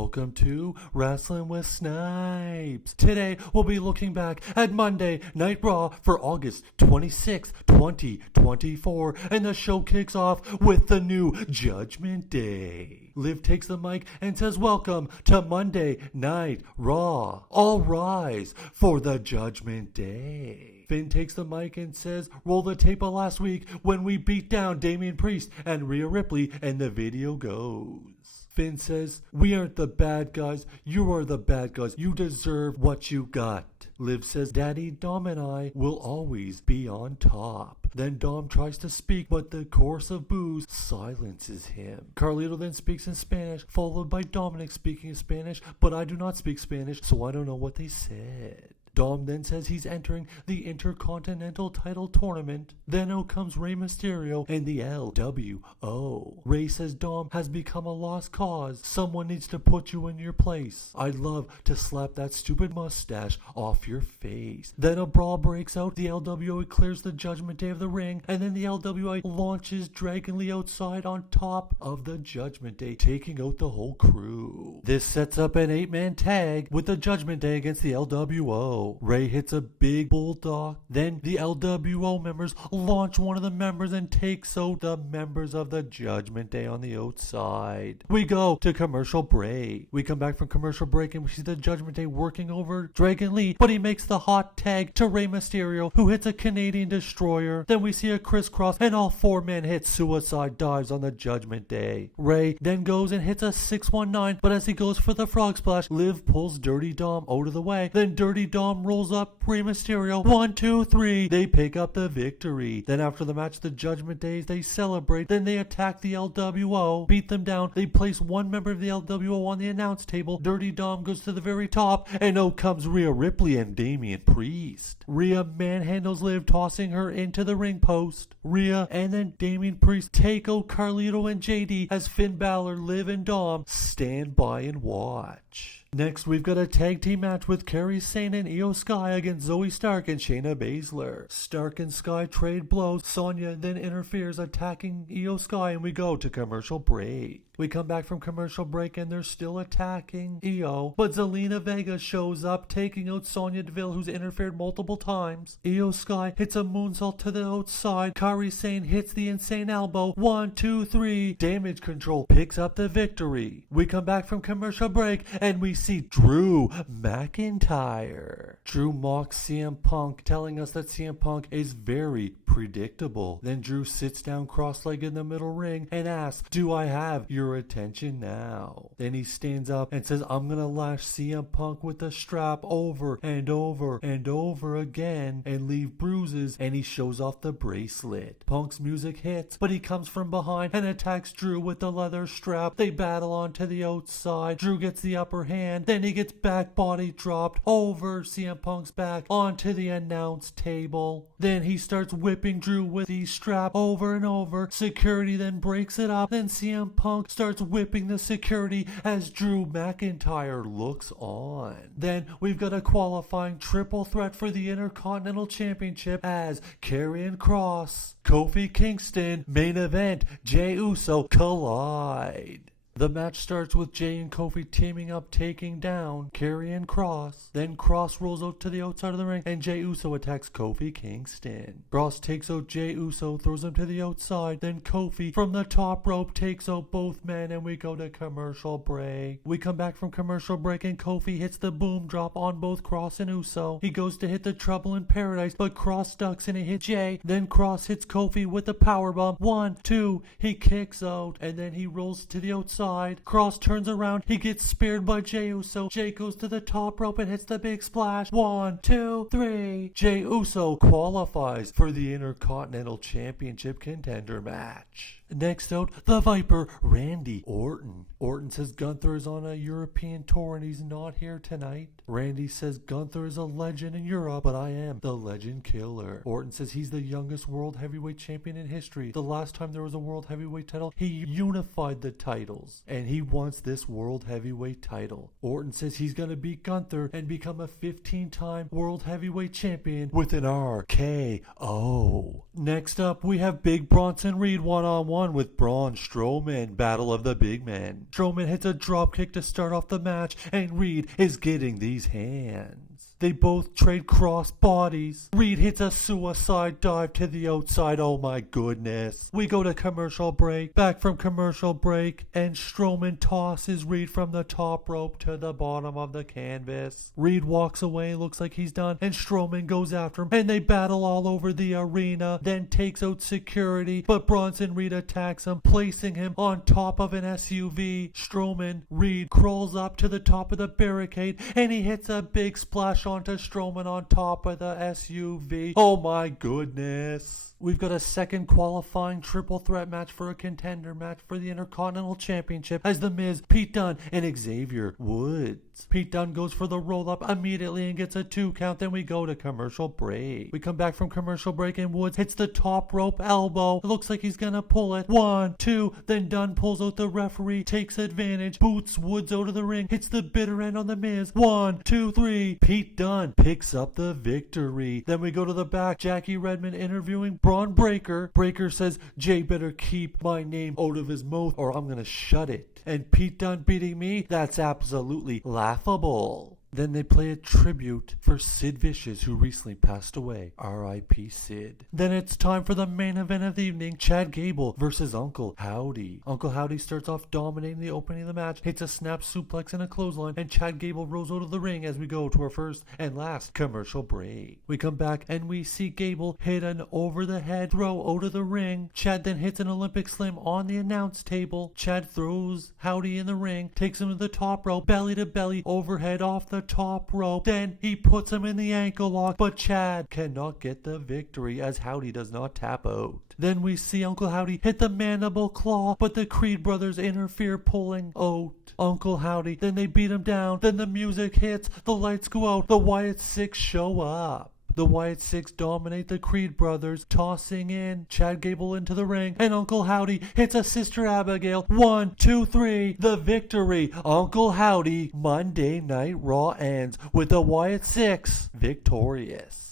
Welcome to Wrestling with Snipes. Today we'll be looking back at Monday Night Raw for August 26, 2024, and the show kicks off with the new Judgment Day. Liv takes the mic and says, "Welcome to Monday Night Raw. All rise for the Judgment Day." Finn takes the mic and says, "Roll the tape of last week when we beat down Damian Priest and Rhea Ripley," and the video goes. Finn says, "We aren't the bad guys. You are the bad guys. You deserve what you got." Liv says, "Daddy, Dom and I will always be on top." Then Dom tries to speak, but the chorus of boos silences him. Carlito then speaks in Spanish, followed by Dominic speaking in Spanish, but I do not speak Spanish, so I don't know what they said. Dom then says he's entering the Intercontinental title tournament. Then out comes Rey Mysterio and the LWO. Rey says Dom has become a lost cause. Someone needs to put you in your place. I'd love to slap that stupid mustache off your face. Then a brawl breaks out. The LWO clears the Judgment Day of the ring, and then the LWO launches Dragon Lee outside on top of the Judgment Day, taking out the whole crew. This sets up an 8-man tag with the Judgment Day against the LWO. Rey hits a big bulldog. Then the LWO members launch one of the members and takes out the members of the Judgment Day on the outside. We go to commercial break. We come back from commercial break and we see the Judgment Day working over Dragon Lee, but he makes the hot tag to Rey Mysterio, who hits a Canadian destroyer. Then we see a crisscross and all 4 men hit suicide dives on the Judgment Day. Rey then goes and hits a 619, but as he goes for the frog splash, Liv pulls Dirty Dom out of the way. Then Dirty Dom rolls up Rey Mysterio. 1, 2, 3. They pick up the victory. Then after the match, the Judgment Days, they celebrate. Then they attack the LWO, beat them down. They place one member of the LWO on the announce table. Dirty Dom goes to the very top, and out comes Rhea Ripley and Damian Priest. Rhea manhandles Liv, tossing her into the ring post. Rhea and then Damian Priest take out Carlito and JD as Finn Balor, Liv, and Dom stand by and watch. Next, we've got a tag team match with Kairi Sane and Io Sky against Zoe Stark and Shayna Baszler. Stark and Sky trade blows. Sonya then interferes, attacking Io Sky, and we go to commercial break. We come back from commercial break and they're still attacking Io, but Zelina Vega shows up, taking out Sonya Deville, who's interfered multiple times. Io Sky hits a moonsault to the outside. Kairi Sane hits the insane elbow. 1, 2, 3. Damage Control picks up the victory. We come back from commercial break and we see Drew McIntyre. Drew mocks CM Punk, telling us that CM Punk is very predictable. Then Drew sits down cross-legged in the middle ring and asks, "Do I have your attention now?" Then he stands up and says, "I'm gonna lash CM Punk with the strap over and over and over again and leave bruises," and he shows off the bracelet. Punk's music hits, but he comes from behind and attacks Drew with the leather strap. They battle onto the outside. Drew gets the upper hand, then he gets back body dropped over CM Punk's back onto the announce table. Then he starts whipping Drew with the strap over and over. Security then breaks it up. Then CM Punk starts whipping the security as Drew McIntyre looks on. Then we've got a qualifying triple threat for the Intercontinental Championship as Karrion Kross, Kofi Kingston, main event, Jey Uso collide. The match starts with Jey and Kofi teaming up, taking down Karrion Kross. Then Kross rolls out to the outside of the ring and Jey Uso attacks Kofi Kingston. Kross takes out Jey Uso, throws him to the outside. Then Kofi from the top rope takes out both men and we go to commercial break. We come back from commercial break and Kofi hits the boom drop on both Kross and Uso. He goes to hit the Trouble in Paradise, but Kross ducks and he hits Jey. Then Kross hits Kofi with the powerbomb. 1, 2, he kicks out and then he rolls to the outside. Kross turns around, he gets speared by Jey Uso. Jey goes to the top rope and hits the big splash. 1, 2, 3. Jey Uso qualifies for the Intercontinental Championship contender match. Next out, the Viper, Randy Orton. Orton says Gunther is on a European tour and he's not here tonight. Randy says Gunther is a legend in Europe, but I am the legend killer. Orton says he's the youngest world heavyweight champion in history. The last time there was a world heavyweight title, he unified the titles. and he wants this World Heavyweight title. Orton says he's gonna beat Gunther and become a 15-time World Heavyweight Champion with an RKO. Next up, we have Big Bronson Reed one-on-one with Braun Strowman, Battle of the Big Men. Strowman hits a dropkick to start off the match, and Reed is getting these hands. They both trade cross bodies. Reed hits a suicide dive to the outside. Oh my goodness. We go to commercial break. Back from commercial break, and Strowman tosses Reed from the top rope to the bottom of the canvas. Reed walks away, looks like he's done, and Strowman goes after him, and they battle all over the arena, then takes out security, but Bronson Reed attacks him, placing him on top of an SUV. Strowman Reed crawls up to the top of the barricade, and he hits a big splash onto Strowman on top of the SUV. Oh my goodness. We've got a second qualifying triple threat match for a contender match for the Intercontinental Championship as The Miz, Pete Dunne, and Xavier Woods. Pete Dunne goes for the roll-up immediately and gets a 2 count. Then we go to commercial break. We come back from commercial break and Woods hits the top rope elbow. It looks like he's gonna pull it. 1, 2, then Dunne pulls out the referee, takes advantage, boots Woods out of the ring, hits the bitter end on The Miz. 1, 2, 3. Pete Dunne picks up the victory. Then we go to the back. Jackie Redmond interviewing Braun Breaker. Breaker says, Jay better keep my name out of his mouth or I'm gonna shut it. And Pete Dunne beating me? That's absolutely laughable. Then they play a tribute for Sid Vicious, who recently passed away. R.I.P. Sid. Then it's time for the main event of the evening, Chad Gable versus Uncle Howdy. Uncle Howdy starts off dominating the opening of the match, hits a snap suplex and a clothesline, and Chad Gable rolls out of the ring as we go to our first and last commercial break. We come back and we see Gable hit an over-the-head throw out of the ring. Chad then hits an Olympic slam on the announce table. Chad throws Howdy in the ring, takes him to the top rope, belly to belly, overhead off the top rope. Then he puts him in the ankle lock, but Chad cannot get the victory as Howdy does not tap out. Then we see Uncle Howdy hit the mandible claw, but the Creed brothers interfere, pulling out Uncle Howdy. Then they beat him down. Then the music hits, the lights go out, the Wyatt Six show up. The Wyatt Six dominate the Creed brothers, tossing in Chad Gable into the ring, and Uncle Howdy hits a Sister Abigail. 1, 2, 3, the victory. Uncle Howdy Monday Night Raw ends with the Wyatt Six victorious.